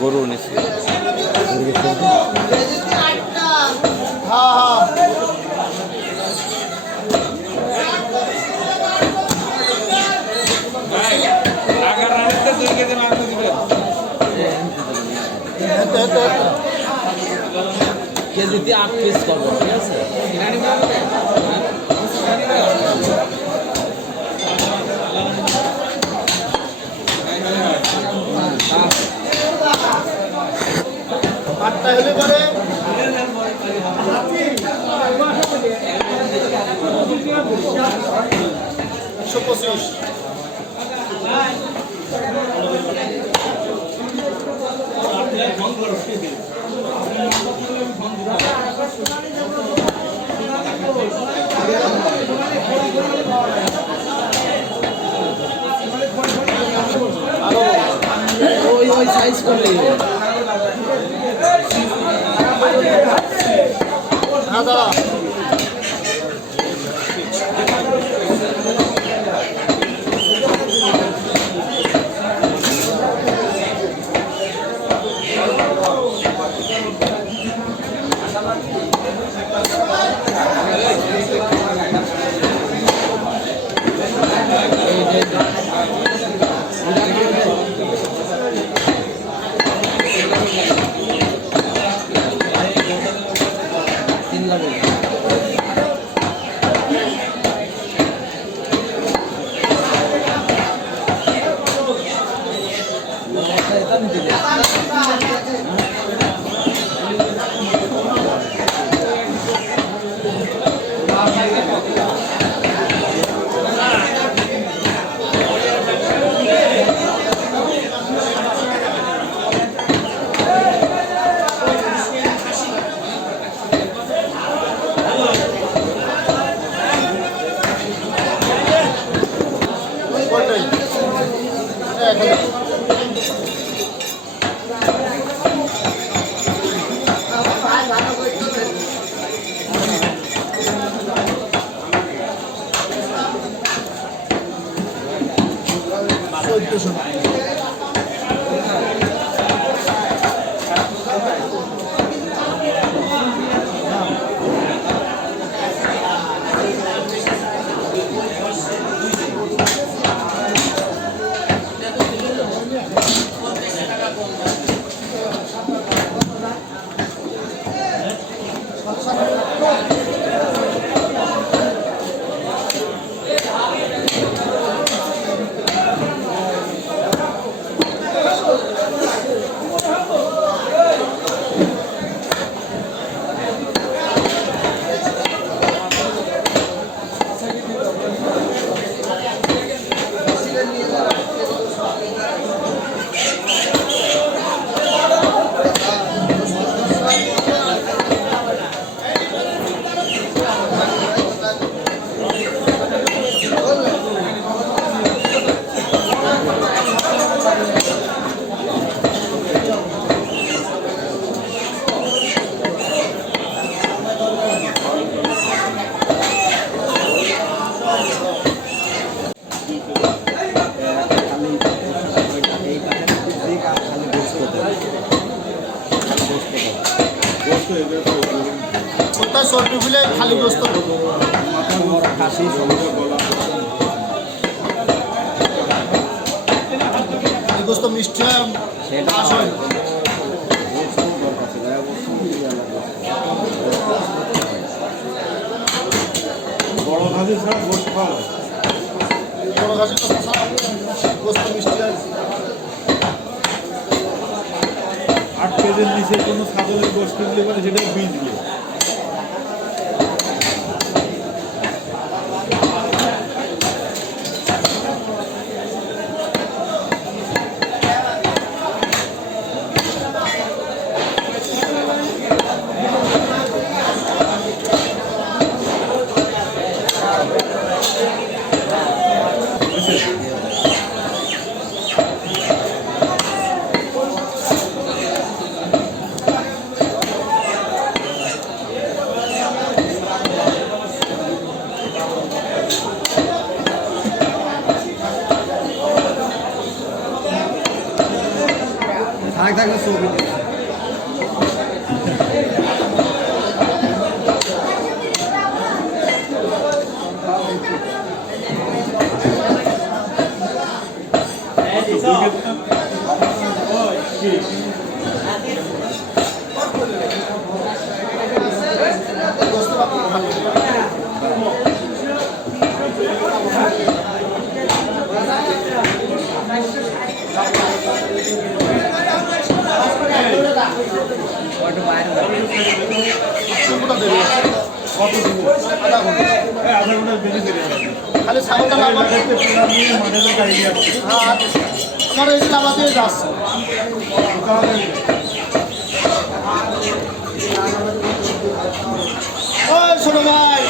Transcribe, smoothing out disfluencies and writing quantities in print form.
গরু নিচ্ছে। কেজিতে 8 পিস করবো, ঠিক আছে? আটটা হলে পরে 125। ওই সাইজ করলেই হ্যাঁ দাদা ওটা চর্বি ফুলে খালি গোস্ত খাসি গোস্ত মিষ্টি হয় বড় খাসি ছাড়া গোস্ত খাওয়া যায়। বড় খাসি গোস্ত মিষ্টি হয় 8 কেজির নিচে কোনো ছাগলের গোস্ত কিনলে পারে সেটা বিজলি। মাইক থাকলে ছবি গোস্ত ভালো কোনটা দেবে কত দিব আধা ঘন্টা আধা ঘন্টার বেশি দেরি হবে খালি ছাগলটা লাভ দেখতে পুরা নিয়ে মাঠে তো গাড়ি নিয়ে আসছে আর আমার এই লাভা দিয়ে যাচ্ছে ওই ছোট ভাই